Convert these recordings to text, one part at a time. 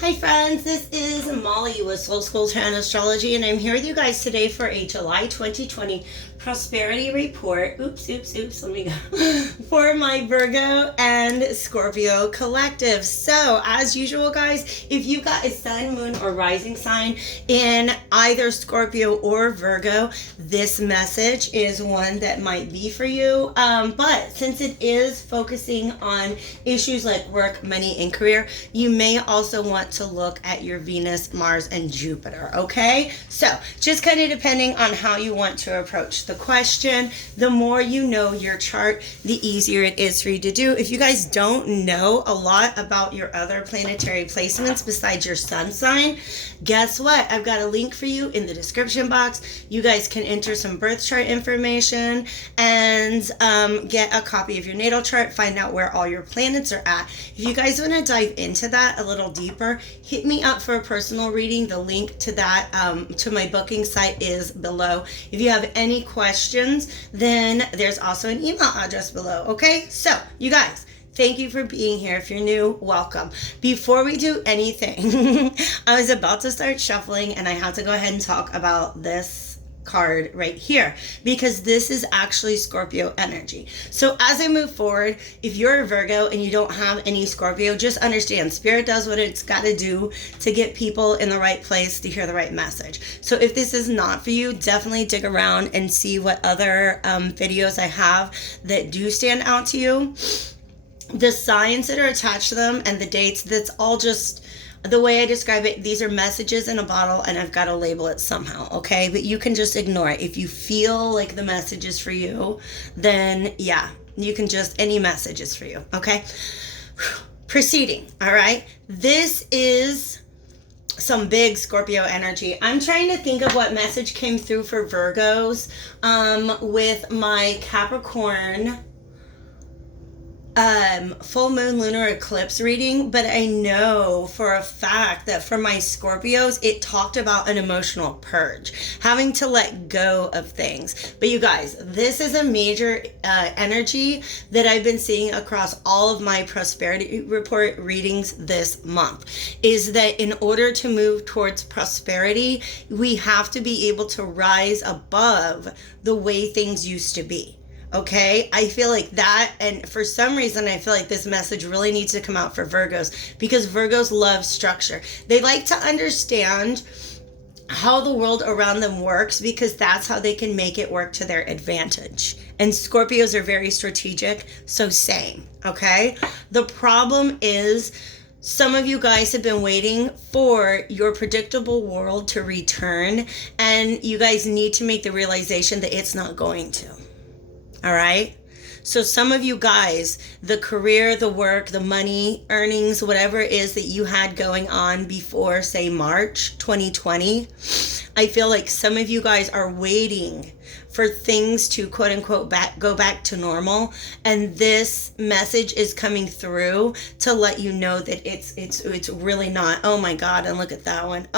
Hi friends, this is Molly with Soul School Tarot and Astrology, and I'm here with you guys today for a July 2020 prosperity report. Oops, let me go. For my Virgo and Scorpio collective. So, as usual, guys, if you got a sun, moon, or rising sign in either Scorpio or Virgo, this message is one that might be for you. But since it is focusing on issues like work, money, and career, you may also want to look at your Venus, Mars, and Jupiter, okay? So, just kind of depending on how you want to approach the question, the more you know your chart, the easier it is for you to do. If you guys don't know a lot about your other planetary placements besides your sun sign, guess what? I've got a link for you in the description box. You guys can enter some birth chart information and get a copy of your natal chart, find out where all your planets are at. If you guys want to dive into that a little deeper, hit me up for a personal reading. The link to that, to my booking site is below. If you have any questions, then there's also an email address below, okay? So, you guys, thank you for being here. If you're new, welcome. Before we do anything, I was about to start shuffling and I have to go ahead and talk about this card right here because this is actually Scorpio energy. So as I move forward, if you're a Virgo and you don't have any Scorpio, just understand Spirit does what it's got to do to get people in the right place to hear the right message. So if this is not for you, definitely dig around and see what other videos I have that do stand out to you. The signs that are attached to them and the dates, that's all just the way I describe it. These are messages in a bottle and I've got to label it somehow, okay? But you can just ignore it. If you feel like the message is for you, then yeah, you can just, any message is for you, okay? Proceeding, all right? This is some big Scorpio energy. I'm trying to think of what message came through for Virgos with my Capricorn full moon lunar eclipse reading, but I know for a fact that for my Scorpios, it talked about an emotional purge, having to let go of things. But you guys, this is a major energy that I've been seeing across all of my prosperity report readings this month, is that in order to move towards prosperity, we have to be able to rise above the way things used to be. Okay, I feel like that, and for some reason I feel like this message really needs to come out for Virgos, because Virgos love structure. They like to understand how the world around them works because that's how they can make it work to their advantage. And Scorpios are very strategic, so same, okay? The problem is some of you guys have been waiting for your predictable world to return, and you guys need to make the realization that it's not going to. All right. So some of you guys, the career, the work, the money, earnings, whatever it is that you had going on before, say, March 2020, I feel like some of you guys are waiting for things to quote unquote go back to normal. And this message is coming through to let you know that it's really not. Oh my God. And look at that one.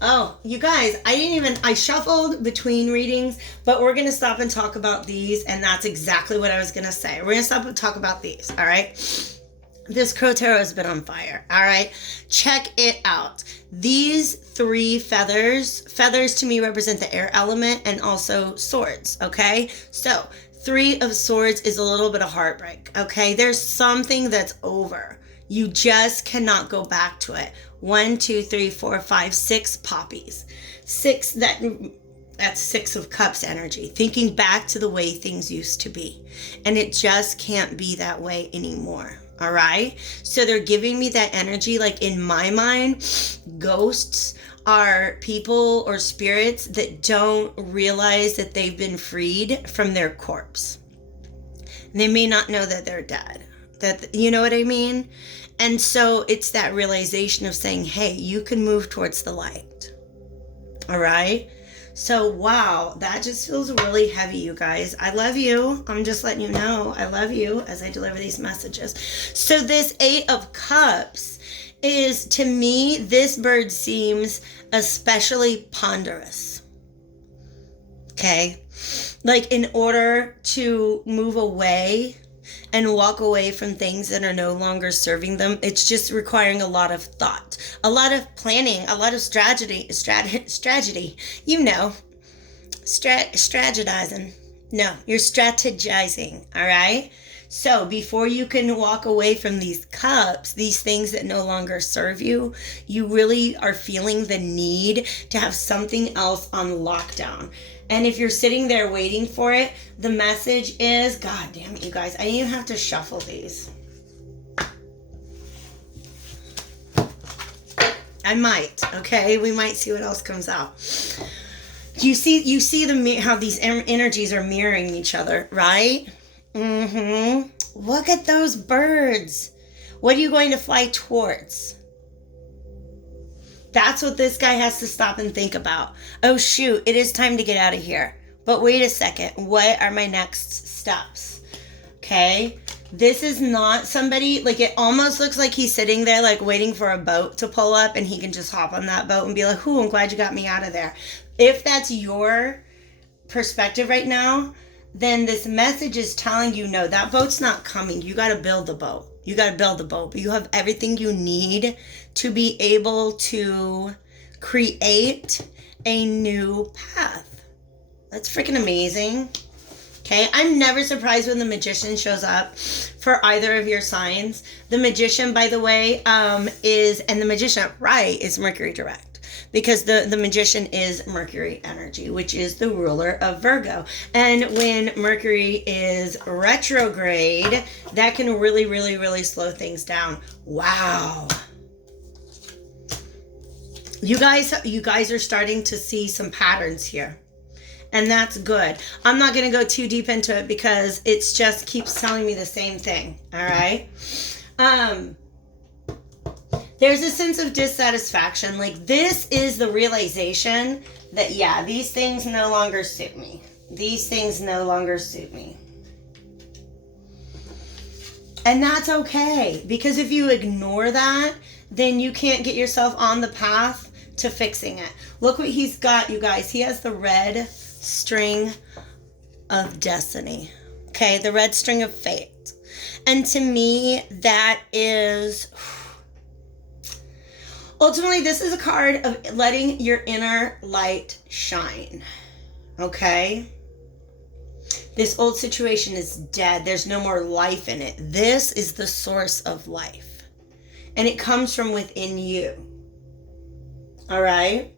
Oh, you guys, I shuffled between readings, but we're going to stop and talk about these, and that's exactly what I was going to say. We're going to stop and talk about these, all right? This Crow Tarot has been on fire, all right? Check it out. These three feathers to me represent the air element and also swords, okay? So, 3 of Swords is a little bit of heartbreak, okay? There's something that's over. You just cannot go back to it. 1, 2, 3, 4, 5, 6 poppies. 6, that's 6 of Cups energy. Thinking back to the way things used to be. And it just can't be that way anymore. All right? So they're giving me that energy. Like in my mind, ghosts are people or spirits that don't realize that they've been freed from their corpse. They may not know that they're dead. That, you know what I mean? And so it's that realization of saying, hey, you can move towards the light. All right? So, wow, that just feels really heavy, you guys. I love you. I'm just letting you know I love you as I deliver these messages. So this 8 of Cups is, to me, this bird seems especially ponderous. Okay? Like in order to move away and walk away from things that are no longer serving them. It's just requiring a lot of thought, a lot of planning, a lot of strategy, you know, strategizing. No, you're strategizing, all right? So before you can walk away from these cups, these things that no longer serve you, you really are feeling the need to have something else on lockdown. And if you're sitting there waiting for it, the message is, God damn it, you guys, I even have to shuffle these. I might, okay? We might see what else comes out. You see how these energies are mirroring each other, right? Look at those birds. What are you going to fly towards? That's what this guy has to stop and think about. Oh shoot, it is time to get out of here. But wait a second, what are my next steps? Okay, this is not somebody, like it almost looks like he's sitting there like waiting for a boat to pull up and he can just hop on that boat and be like, "Ooh, I'm glad you got me out of there." If that's your perspective right now, then this message is telling you, no, that boat's not coming. You got to build the boat. You got to build the boat. But you have everything you need to be able to create a new path. That's freaking amazing. Okay, I'm never surprised when the Magician shows up for either of your signs. The Magician, by the way, the Magician, right, is Mercury direct. Because the Magician is Mercury energy, which is the ruler of Virgo. And when Mercury is retrograde, that can really, really, really slow things down. Wow. You guys are starting to see some patterns here. And that's good. I'm not going to go too deep into it because it's just keeps telling me the same thing. All right. There's a sense of dissatisfaction. Like this is the realization that, yeah, these things no longer suit me. These things no longer suit me. And that's okay. Because if you ignore that, then you can't get yourself on the path to fixing it. Look what he's got, you guys. He has the red string of destiny. Okay, the red string of fate. And to me, that is... Ultimately, this is a card of letting your inner light shine. Okay? This old situation is dead. There's no more life in it. This is the source of life. And it comes from within you. All right?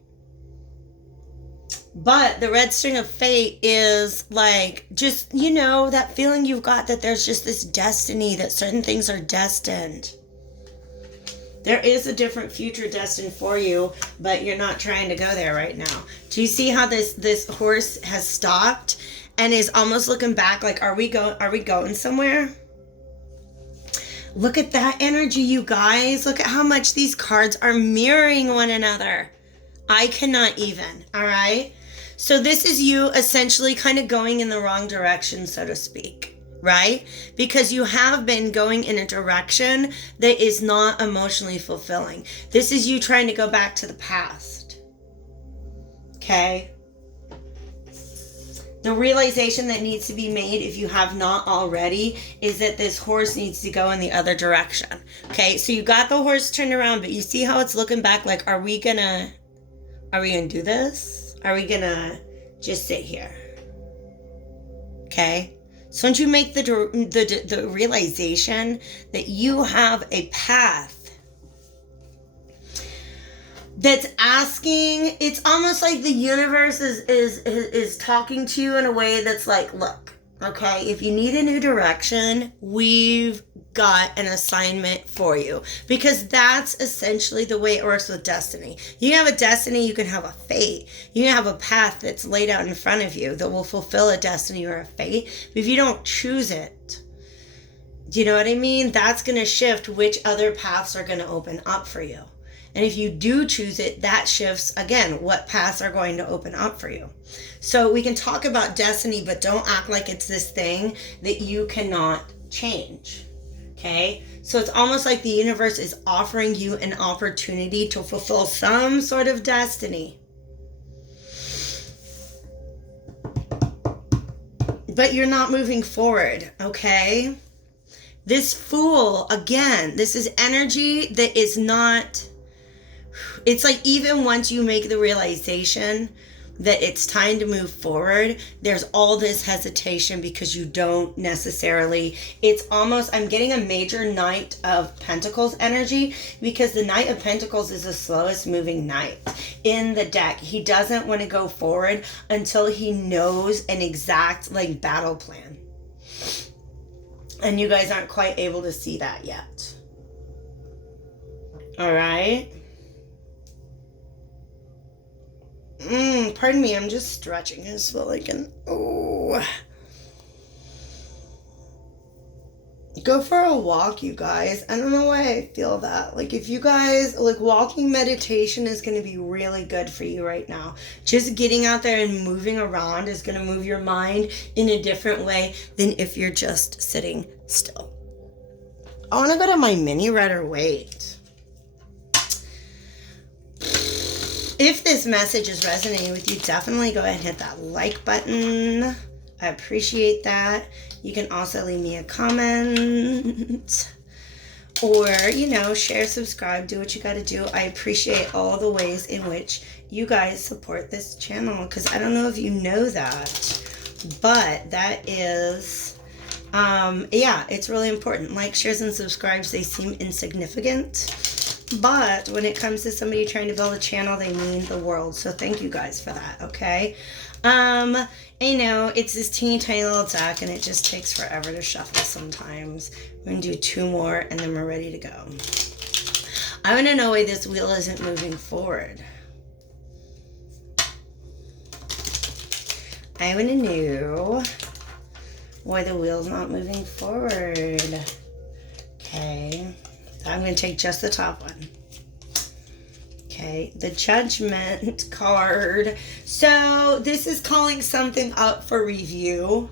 But the red string of fate is like, just, you know, that feeling you've got that there's just this destiny, that certain things are destined. There is a different future destined for you, but you're not trying to go there right now. Do you see how this horse has stopped and is almost looking back like, are we going somewhere? Look at that energy, you guys. Look at how much these cards are mirroring one another. I cannot even, all right? So this is you essentially kind of going in the wrong direction, so to speak. Right? Because you have been going in a direction that is not emotionally fulfilling. This is you trying to go back to the past. Okay? The realization that needs to be made, if you have not already, is that this horse needs to go in the other direction. Okay? So you got the horse turned around, but you see how it's looking back like, are we gonna do this? Are we gonna just sit here? Okay? So once you make the realization that you have a path that's asking, it's almost like the universe is talking to you in a way that's like, look, okay, if you need a new direction, we've got an assignment for you. Because that's essentially the way it works with destiny. You have a destiny, you can have a fate. You can have a path that's laid out in front of you that will fulfill a destiny or a fate. But if you don't choose it, do you know what I mean? That's going to shift which other paths are going to open up for you. And if you do choose it, that shifts, again, what paths are going to open up for you. So we can talk about destiny, but don't act like it's this thing that you cannot change. Okay? So it's almost like the universe is offering you an opportunity to fulfill some sort of destiny. But you're not moving forward, okay? This Fool, again, this is energy that is not, it's like even once you make the realization that it's time to move forward, there's all this hesitation because you don't necessarily, it's almost, I'm getting a major Knight of Pentacles energy, because the Knight of Pentacles is the slowest moving knight in the deck. He doesn't want to go forward until he knows an exact like battle plan. And you guys aren't quite able to see that yet. All right. Pardon me, I'm just stretching. I just feel like go for a walk, you guys. I don't know why I feel that. Like, if you guys, like, walking meditation is going to be really good for you right now. Just getting out there and moving around is going to move your mind in a different way than if you're just sitting still. I want to go to my mini Rider Waite. If this message is resonating with you, definitely go ahead and hit that like button. I appreciate that. You can also leave me a comment or, you know, share, subscribe, do what you got to do. I appreciate all the ways in which you guys support this channel, because I don't know if you know that, but that is, yeah, it's really important. Like, shares, and subscribes, they seem insignificant. But when it comes to somebody trying to build a channel, they mean the world. So thank you guys for that, okay? I know it's this teeny tiny little deck, and it just takes forever to shuffle sometimes. We're going to do 2 more, and then we're ready to go. I want to know why this wheel isn't moving forward. I want to know why the wheel's not moving forward. Okay. I'm going to take just the top one. Okay, the Judgment card. So this is calling something up for review.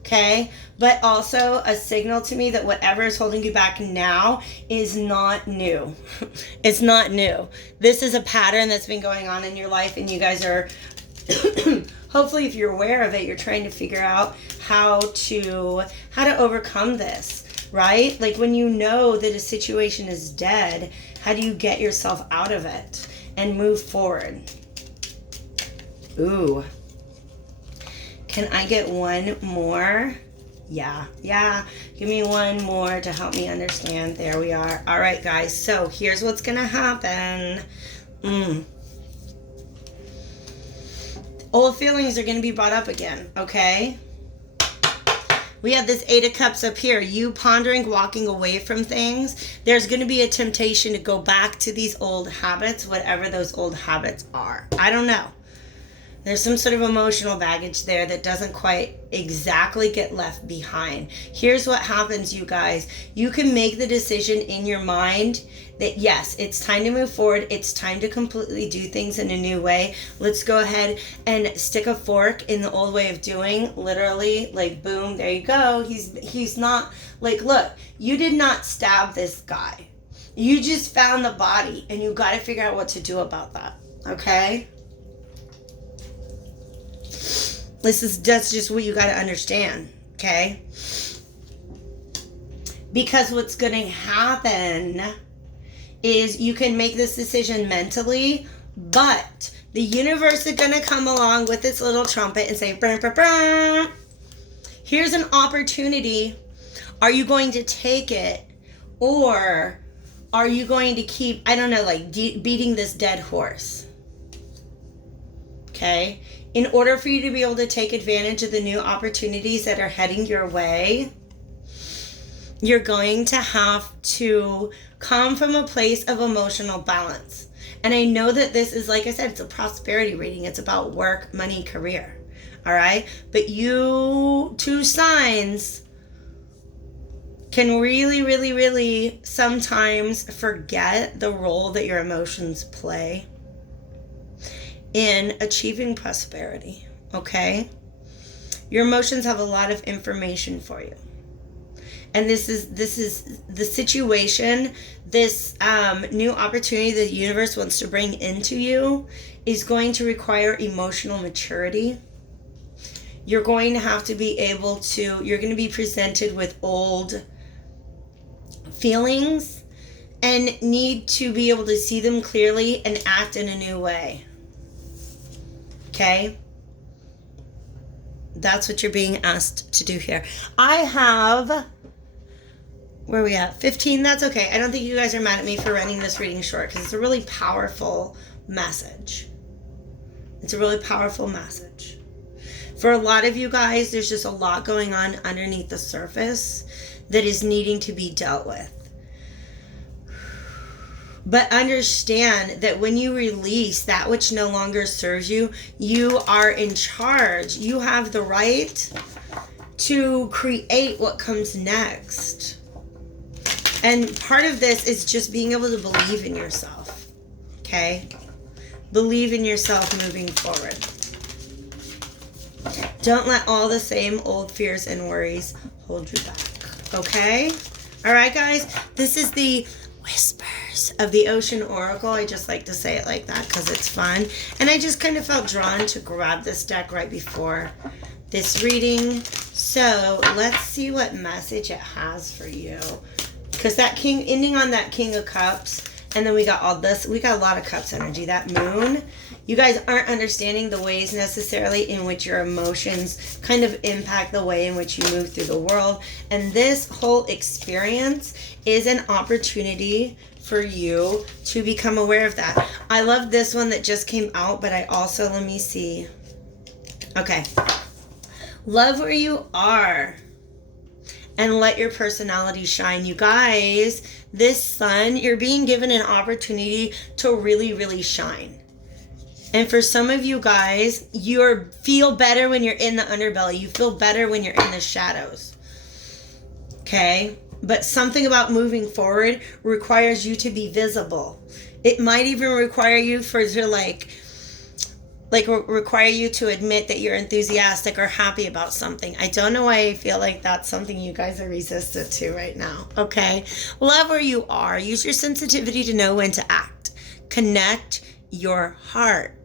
Okay, but also a signal to me that whatever is holding you back now is not new. It's not new. This is a pattern that's been going on in your life, and you guys are, hopefully if you're aware of it, you're trying to figure out how to overcome this. Right? Like, when you know that a situation is dead, how do you get yourself out of it and move forward? Ooh. Can I get one more? Yeah. Give me one more to help me understand. There we are. All right, guys. So here's what's going to happen. Old feelings are going to be brought up again, okay? We have this 8 of Cups up here. You pondering, walking away from things. There's going to be a temptation to go back to these old habits, whatever those old habits are. I don't know. There's some sort of emotional baggage there that doesn't quite exactly get left behind. Here's what happens, you guys. You can make the decision in your mind that, yes, it's time to move forward. It's time to completely do things in a new way. Let's go ahead and stick a fork in the old way of doing. Literally, like, boom, there you go. He's not, like, look, you did not stab this guy. You just found the body, and you got to figure out what to do about that, okay? That's just what you got to understand, okay? Because what's going to happen is you can make this decision mentally, but the universe is going to come along with its little trumpet and say, burr, burr, burr. Here's an opportunity. Are you going to take it, or are you going to keep, I don't know, like beating this dead horse? Okay? In order for you to be able to take advantage of the new opportunities that are heading your way, you're going to have to come from a place of emotional balance. And I know that this is, like I said, it's a prosperity reading. It's about work, money, career. All right? But you 2 signs can really, really, really sometimes forget the role that your emotions play in achieving prosperity, okay? Your emotions have a lot of information for you. And this is the situation, this new opportunity that the universe wants to bring into you is going to require emotional maturity. You're going to have to be able to, you're going to be presented with old feelings and need to be able to see them clearly and act in a new way. Okay? That's what you're being asked to do here. I have, where are we at? 15? That's okay. I don't think you guys are mad at me for running this reading short because it's a really powerful message. It's a really powerful message. For a lot of you guys, there's just a lot going on underneath the surface that is needing to be dealt with. But understand that when you release that which no longer serves you, you are in charge. You have the right to create what comes next. And part of this is just being able to believe in yourself. Okay? Believe in yourself moving forward. Don't let all the same old fears and worries hold you back. Okay? All right, guys? This is the Whispers of the Ocean Oracle. I just like to say it like that because it's fun. And I just kind of felt drawn to grab this deck right before this reading. So let's see what message it has for you. Because that king, ending on that King of Cups, and then we got all this, we got a lot of Cups energy. That Moon, you guys aren't understanding the ways necessarily in which your emotions kind of impact the way in which you move through the world. And this whole experience is an opportunity for you to become aware of that. I love this one that just came out, but I also, let me see. Okay. Love where you are and let your personality shine. You guys, this Sun, you're being given an opportunity to really, really shine. And for some of you guys, you feel better when you're in the underbelly. You feel better when you're in the shadows. Okay? But something about moving forward requires you to be visible. It might even require you require you to admit that you're enthusiastic or happy about something. I don't know why I feel like that's something you guys are resistant to right now. Okay? Love where you are. Use your sensitivity to know when to act. Connect your heart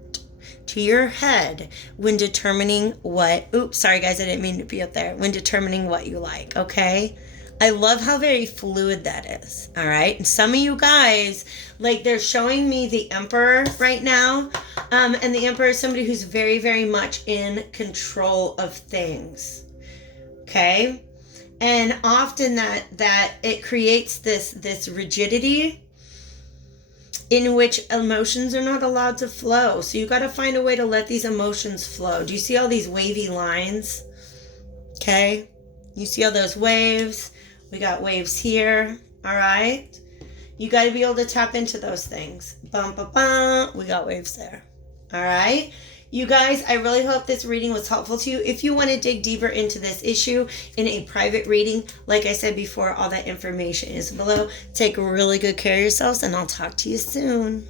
to your head when determining what, oops, sorry guys, I didn't mean to be up there, when determining what you like, okay? I love how very fluid that is, all right? And some of you guys, like they're showing me the Emperor right now, and the Emperor is somebody who's very, very much in control of things, okay? And often that it creates this rigidity in which emotions are not allowed to flow. So you got to find a way to let these emotions flow. Do you see all these wavy lines? Okay. You see all those waves? We got waves here. All right. You got to be able to tap into those things. Bum, bum, bum. We got waves there. All right. You guys, I really hope this reading was helpful to you. If you want to dig deeper into this issue in a private reading, like I said before, all that information is below. Take really good care of yourselves, and I'll talk to you soon.